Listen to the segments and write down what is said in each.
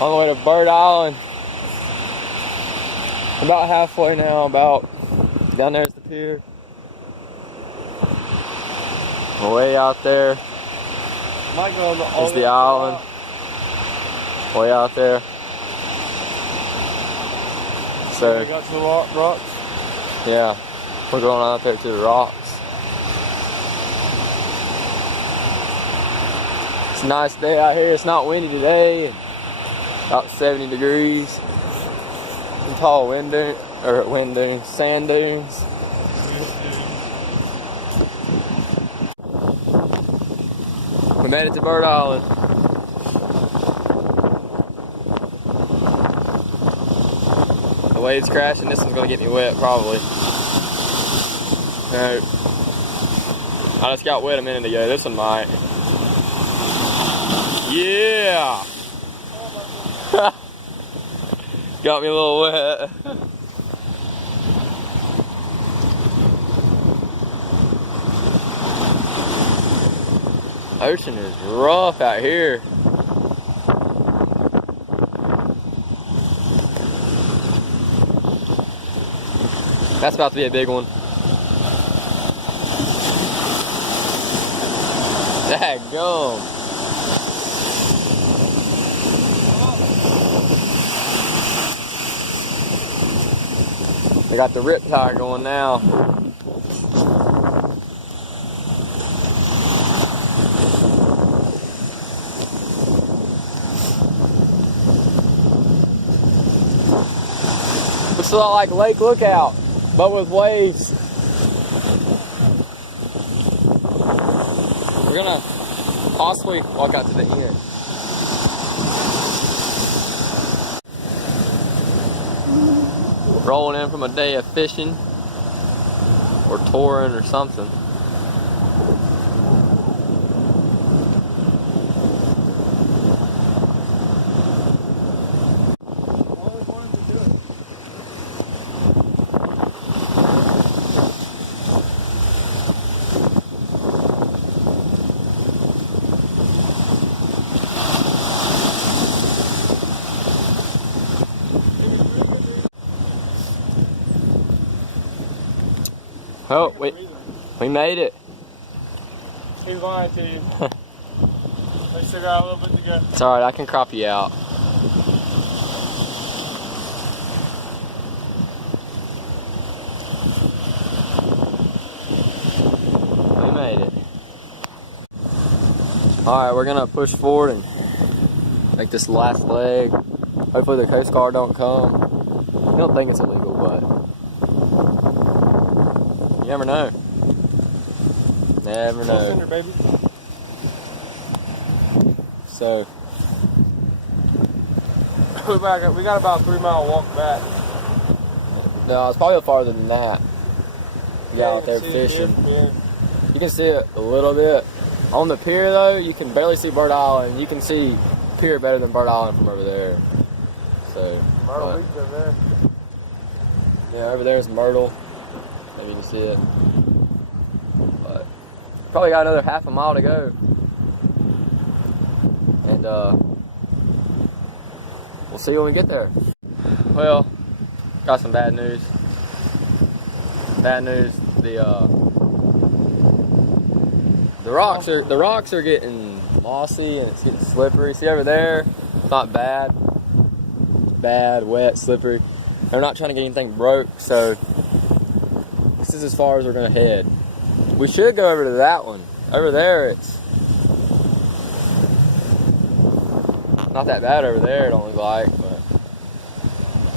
On the way to Bird Island. About halfway now, about down there's the pier. Way out there is the island. Way out there. So we got to the rocks. Yeah, we're going out there to the rocks. It's a nice day out here. It's not windy today. About 70 degrees. Some tall sand dunes. We made it to Bird Island. The waves crashing. This one's gonna get me wet probably. Alright. I just got wet a minute ago. This one might. Yeah! Got me a little wet. Ocean is rough out here. That's about to be a big one. Daggum. I got the rip tire going now. Looks a lot like Lake Lookout, but with waves. We're gonna possibly walk out to the end. Rolling in from a day of fishing or touring or something. Oh, we made it. He's lying to you. They still got a little bit to go. It's alright, I can crop you out. We made it. Alright, we're gonna push forward and make this last leg. Hopefully the Coast Guard don't come. I don't think it's illegal, but you never know. Never know. Center, baby. So we got about a 3-mile walk back. no, it's probably farther than that. You out there fishing. Yeah. You can see it a little bit. On the pier though, you can barely see Bird Island. You can see pier better than Bird Island from over there. So Myrtle Beach over there. Yeah, over there is Myrtle. Maybe you can see it. But probably got another half a mile to go. And we'll see when we get there. Well, got some bad news. Bad news. The rocks are getting mossy and it's getting slippery. See over there? It's not bad. Bad, wet, slippery. They're not trying to get anything broke, so this is as far as we're gonna head. We should go over to that one. Over there, it's not that bad over there, it don't look like, but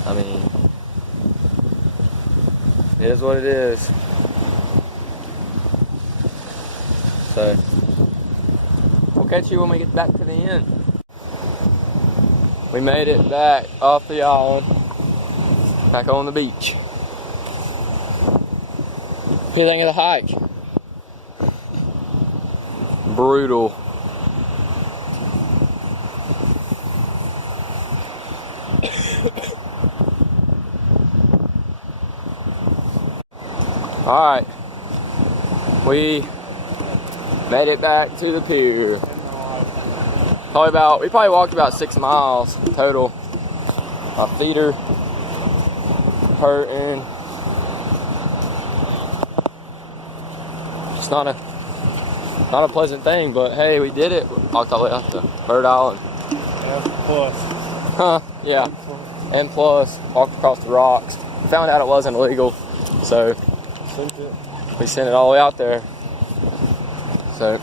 I mean, it is what it is. So we'll catch you when we get back to the end. We made it back off the island, back on the beach. What do you think of the hike? Brutal. Alright, we made it back to the pier. We probably walked about 6 miles total. My feet are hurting. It's not a pleasant thing, but hey, we did it. Walked all the way out to Bird Island. Yeah, plus. Huh, yeah. And plus, walked across the rocks. Found out it wasn't illegal, so we sent it all the way out there. So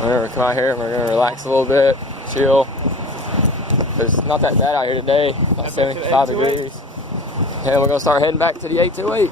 we're gonna come out here and we're gonna relax a little bit, chill. Cause it's not that bad out here today, about 75 degrees. And we're gonna start heading back to the 828.